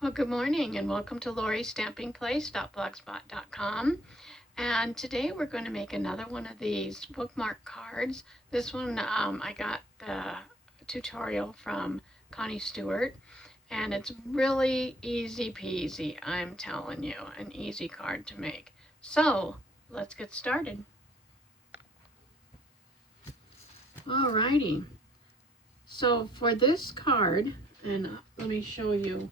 Well, good morning and welcome to loristampingplace.blogspot.com. And today we're going to make another one of these bookmark cards. This one I got the tutorial from Connie Stewart, and it's really easy peasy, I'm telling you, an easy card to make. So let's get started. Alrighty, so for this card, and let me show you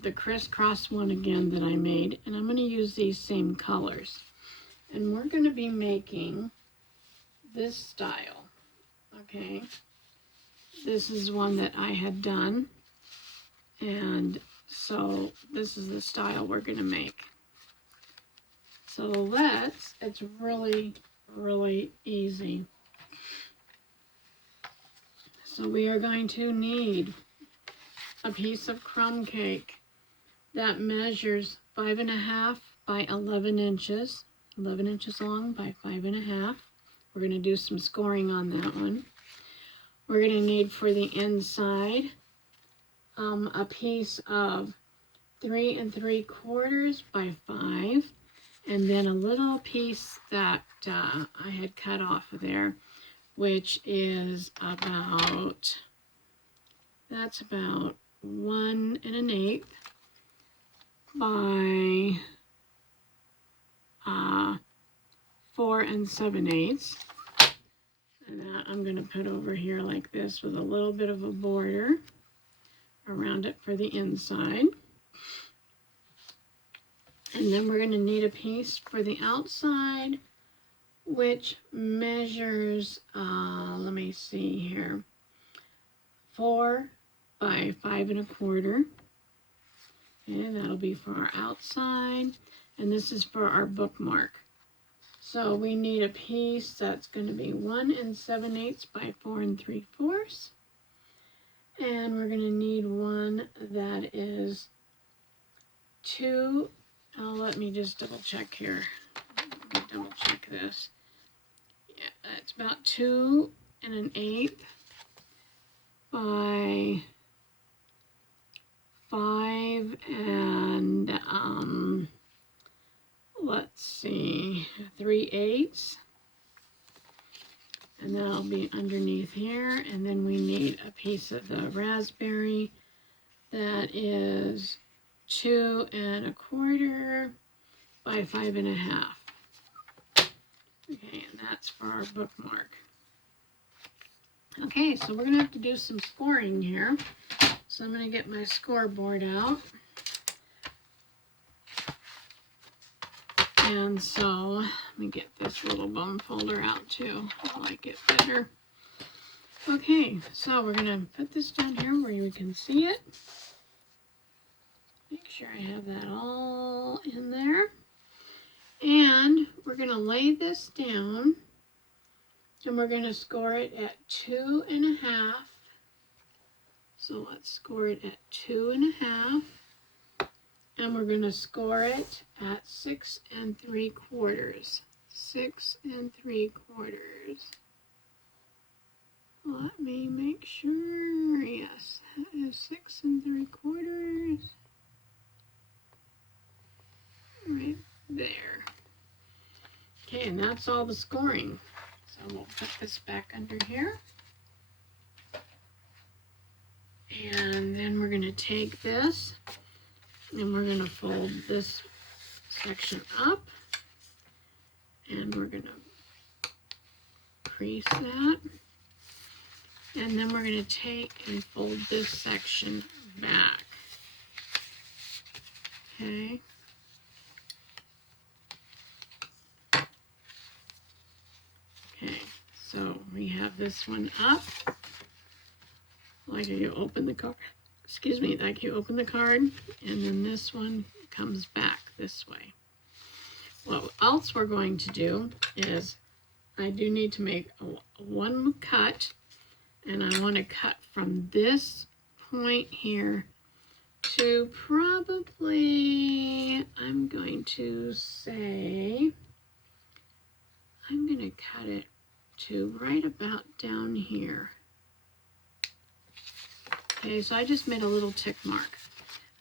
the crisscross one again that I made, and I'm going to use these same colors, and we're going to be making this style. Okay, this is one that I had done, and so this is the style we're going to make. So it's really easy. So we are going to need a piece of crumb cake that measures 5.5 by 11 inches, 11 inches long by 5.5. We're going to do some scoring on that one. We're going to need for the inside a piece of 3 3/4 by 5, and then a little piece that I had cut off of there, which is about 1 1/8 by 4 7/8. And that I'm going to put over here like this with a little bit of a border around it for the inside. And then we're going to need a piece for the outside, which measures, let me see here, 4 by 5 1/4. And that'll be for our outside. And this is for our bookmark. So we need a piece that's going to be 1 7/8 by 4 3/4. And we're going to need one that is 2. Let me just double check here. Let me double check this. Yeah, it's about 2 1/8 by 5 let's see, 3/8. And that'll be underneath here. And then we need a piece of the raspberry that is 2 1/4 by 5.5. Okay, and that's for our bookmark. Okay, so we're going to have to do some scoring here. So I'm going to get my scoreboard out. And so let me get this little bone folder out too. I like it better. Okay, so we're going to put this down here where you can see it. Make sure I have that all in there. And we're going to lay this down, and we're going to score it at 2.5. So let's score it at 2.5. And we're going to score it at 6 3/4. 6 3/4. Let me make sure. Yes, that is 6 3/4. Right there. Okay, and that's all the scoring. So we'll put this back under here. And then we're going to take this and we're going to fold this section up. And we're going to crease that. And then we're going to take and fold this section back. Okay. Okay, so we have this one up. Like you open the card, like you open the card, and then this one comes back this way. What else we're going to do is, I do need to make one cut, and I want to cut from this point here to probably, I'm going to cut it to right about down here. Okay, so I just made a little tick mark.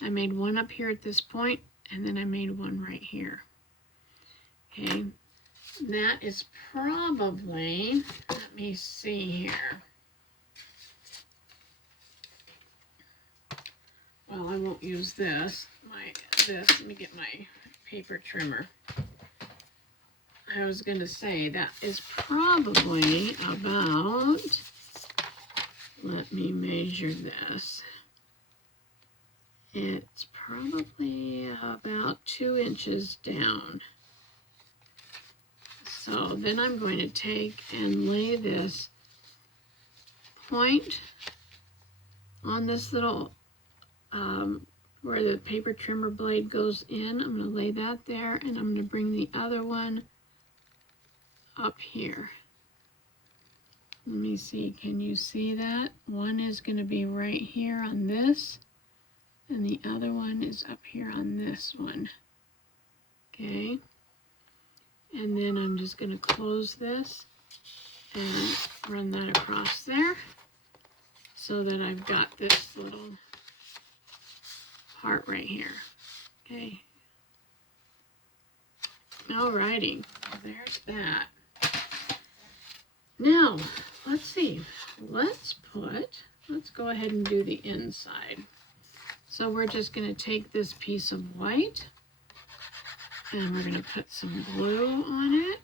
I made one up here at this point, and then I made one right here. Okay, that is probably, let me see here. Well, I won't use this. Let me get my paper trimmer. I was going to say that is probably about, let me measure this. It's probably about 2 inches down. So then I'm going to take and lay this point on this little, where the paper trimmer blade goes in. I'm going to lay that there, and I'm going to bring the other one up here. Let me see, can you see that? One is going to be right here on this, and the other one is up here on this one. Okay. And then I'm just going to close this and run that across there so that I've got this little part right here. Okay. Alrighty, there's that. Now, let's see. Let's go ahead and do the inside. So we're just going to take this piece of white and we're going to put some glue on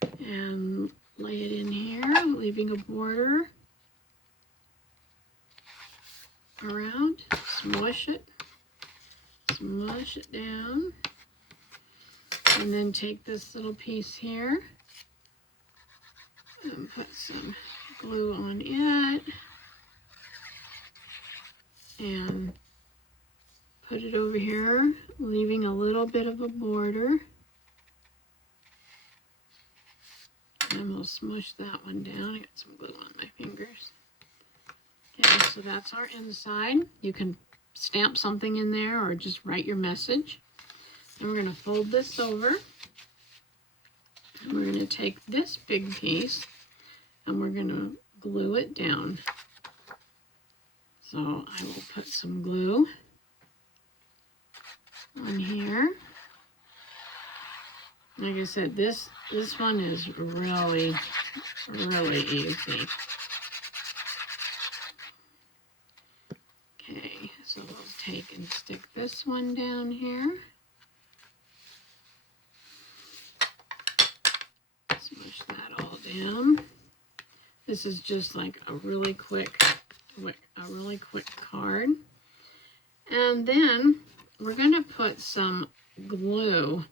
it and lay it in here, leaving a border around. Smush it down, and then take this little piece here and put some glue on it and put it over here, leaving a little bit of a border. And we'll smush that one down. I got some glue on my fingers. Okay, so that's our inside. You can stamp something in there or just write your message. And we're going to fold this over. And we're going to take this big piece and we're going to glue it down. So I will put some glue on here. Like I said, this one is really easy. Okay, so we'll take and stick this one down here. Smush that all down. This is just like a really quick card. And then we're going to put some glue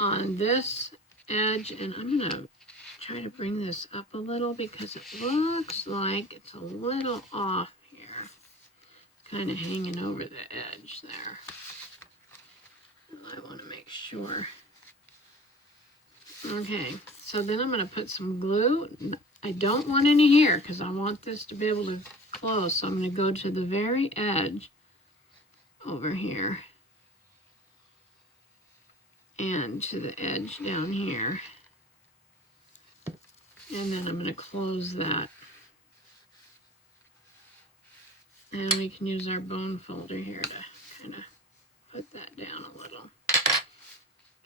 on this edge, and I'm going to try to bring this up a little because it looks like it's a little off here, kind of hanging over the edge there. And I want to make sure. Okay, so then I'm going to put some glue. I don't want any here because I want this to be able to close, so I'm going to go to the very edge over here and to the edge down here, and then I'm going to close that, and we can use our bone folder here to kind of put that down a little.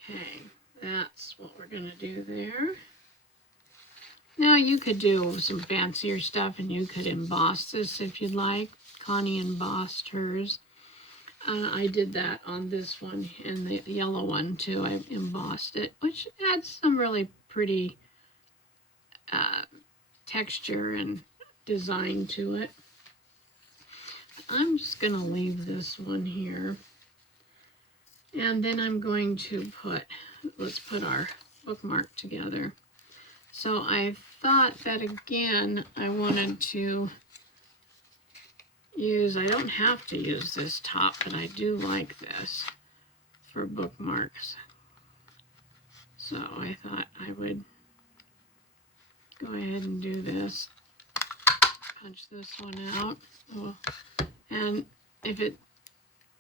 Okay, that's what we're going to do there. Now you could do some fancier stuff and you could emboss this if you'd like. Connie embossed hers. I did that on this one and the yellow one too. I embossed it, which adds some really pretty texture and design to it. I'm just going to leave this one here. And then I'm going to let's put our bookmark together. So I thought that again, I wanted to I don't have to use this top, but I do like this for bookmarks. So I thought I would go ahead and do this. Punch this one out. Oh, and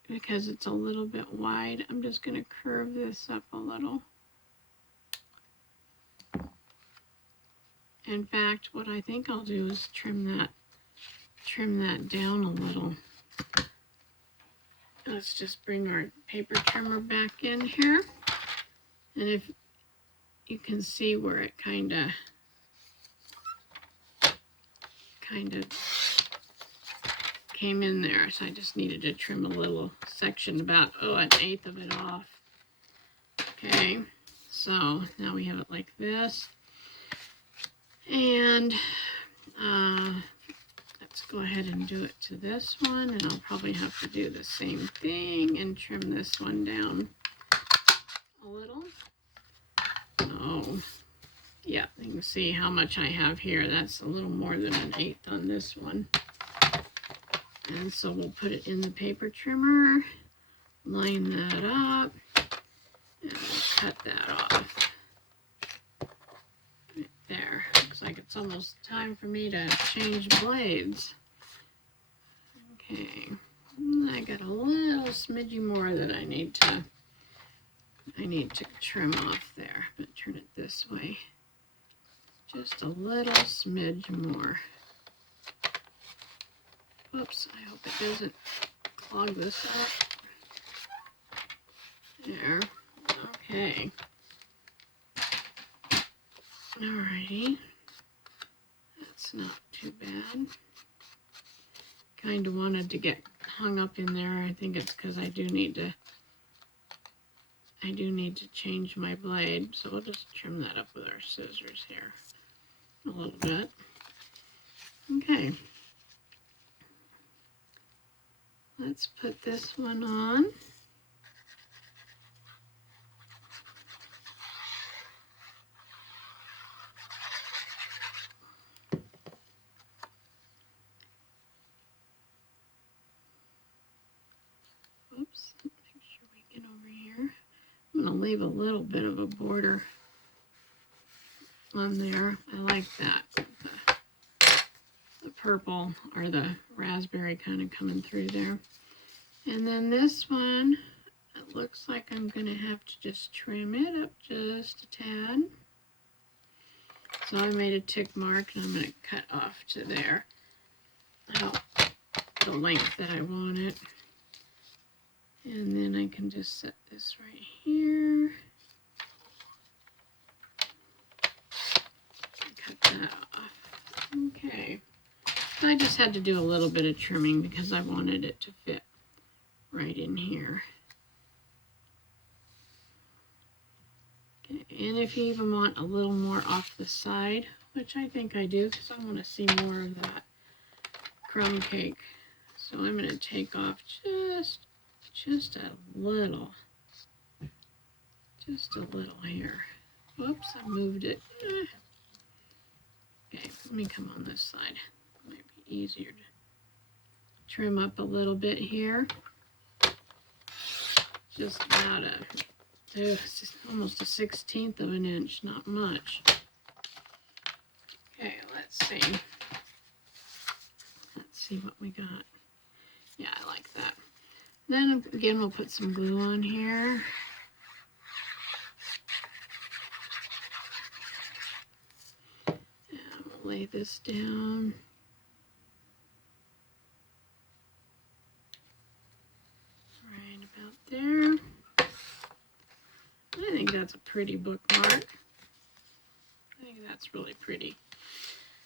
because it's a little bit wide, I'm just going to curve this up a little. In fact, what I think I'll do is trim that trim that down a little. Let's just bring our paper trimmer back in here. And if you can see where it kind of came in there, so I just needed to trim a little section, about an eighth of it off. Okay, so now we have it like this, and let's go ahead and do it to this one, and I'll probably have to do the same thing and trim this one down a little. Oh, yeah, you can see how much I have here. That's a little more than an eighth on this one. And so we'll put it in the paper trimmer, line that up, and we'll cut that off. Right there. Looks like it's almost time for me to change blades. Okay, I got a little smidgy more that I need to trim off there, but turn it this way. Just a little smidge more. Oops, I hope it doesn't clog this up. There. Okay. Alrighty. That's not too bad. Kind of wanted to get hung up in there. I think it's because I do need to change my blade. So we'll just trim that up with our scissors here a little bit. Okay. Let's put this one on. Oops, make sure we get over here. I'm going to leave a little bit of a border on there. I like that. The purple or the raspberry kind of coming through there. And then this one, it looks like I'm going to have to just trim it up just a tad. So I made a tick mark, and I'm going to cut off to there, the length that I want it. And then I can just set this right here. Cut that off. Okay. I just had to do a little bit of trimming because I wanted it to fit right in here. Okay. And if you even want a little more off the side, which I think I do because I want to see more of that crumb cake. So I'm going to take off just a little here. Whoops, I moved it. Okay, let me come on this side. It might be easier to trim up a little bit here. Just about almost a 1/16 of an inch, not much. Okay, let's see. Let's see what we got. Yeah, I like that. Then again, we'll put some glue on here. And we'll lay this down. Right about there. I think that's a pretty bookmark. I think that's really pretty.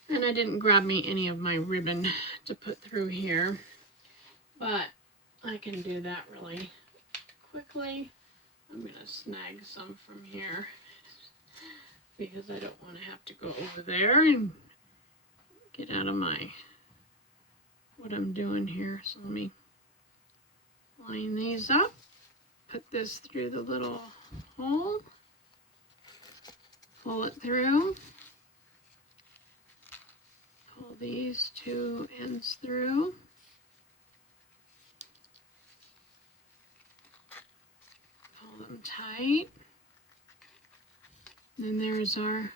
And I didn't grab me any of my ribbon to put through here, but I can do that really quickly. I'm going to snag some from here because I don't want to have to go over there and get out of what I'm doing here. So let me line these up, put this through the little hole, pull it through, pull these two ends through. Them tight. Then there's our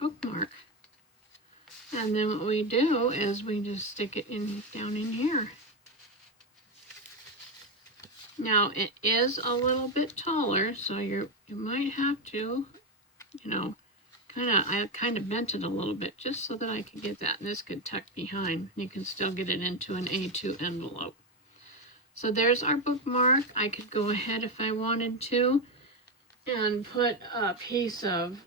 bookmark. And then what we do is we just stick it down in here. Now it is a little bit taller, so you might have to, I kind of bent it a little bit just so that I could get that, and this could tuck behind. You can still get it into an A2 envelope. So there's our bookmark. I could go ahead if I wanted to and put a piece of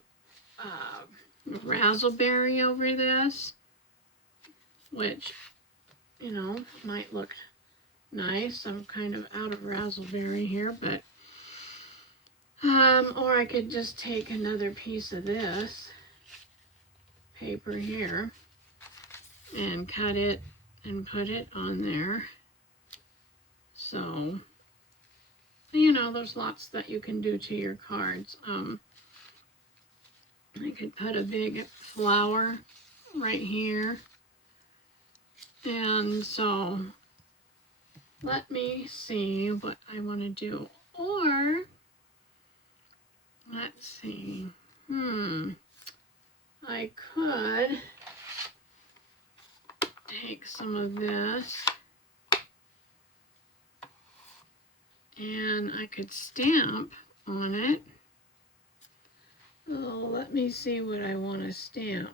raspberry over this, which, you know, might look nice. I'm kind of out of raspberry here, but or I could just take another piece of this paper here and cut it and put it on there. So, you know, there's lots that you can do to your cards. I could put a big flower right here. And so let me see what I want to do. Or let's see. I could take some of this and I could stamp on it. Oh, let me see what I want to stamp.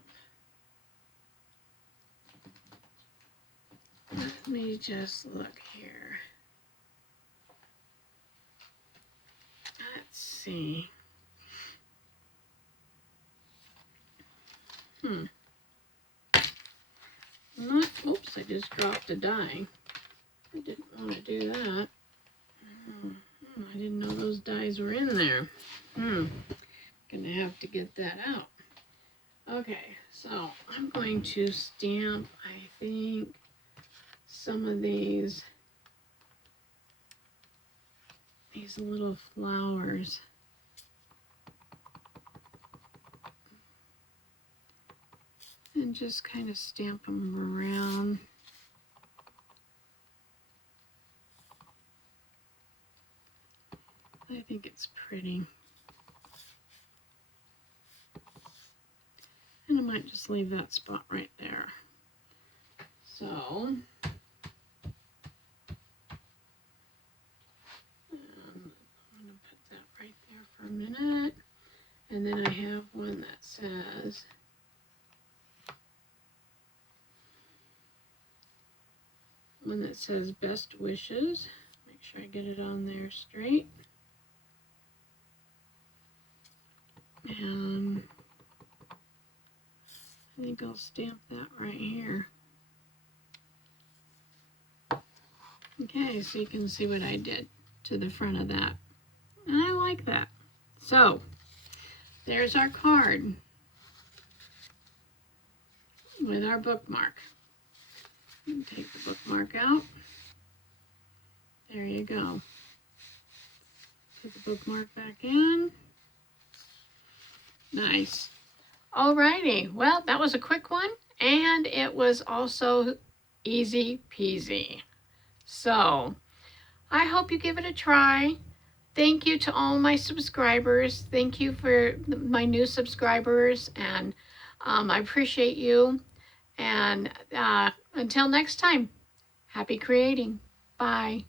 Let me just look here. Let's see. Oops, I just dropped a die. I didn't want to do that. I didn't know those dies were in there. Gonna have to get that out. Okay, so I'm going to stamp, I think, some of these little flowers. And just kind of stamp them around. I think it's pretty. And I might just leave that spot right there. So, I'm going to put that right there for a minute. And then I have one that says best wishes. Make sure I get it on there straight. And I think I'll stamp that right here. Okay, so you can see what I did to the front of that. And I like that. So, there's our card with our bookmark. Take the bookmark out. There you go. Put the bookmark back in. Nice. Alrighty, well, that was a quick one, and it was also easy peasy. So, I hope you give it a try. Thank you to all my subscribers. Thank you for my new subscribers, and I appreciate you. And until next time, happy creating. Bye.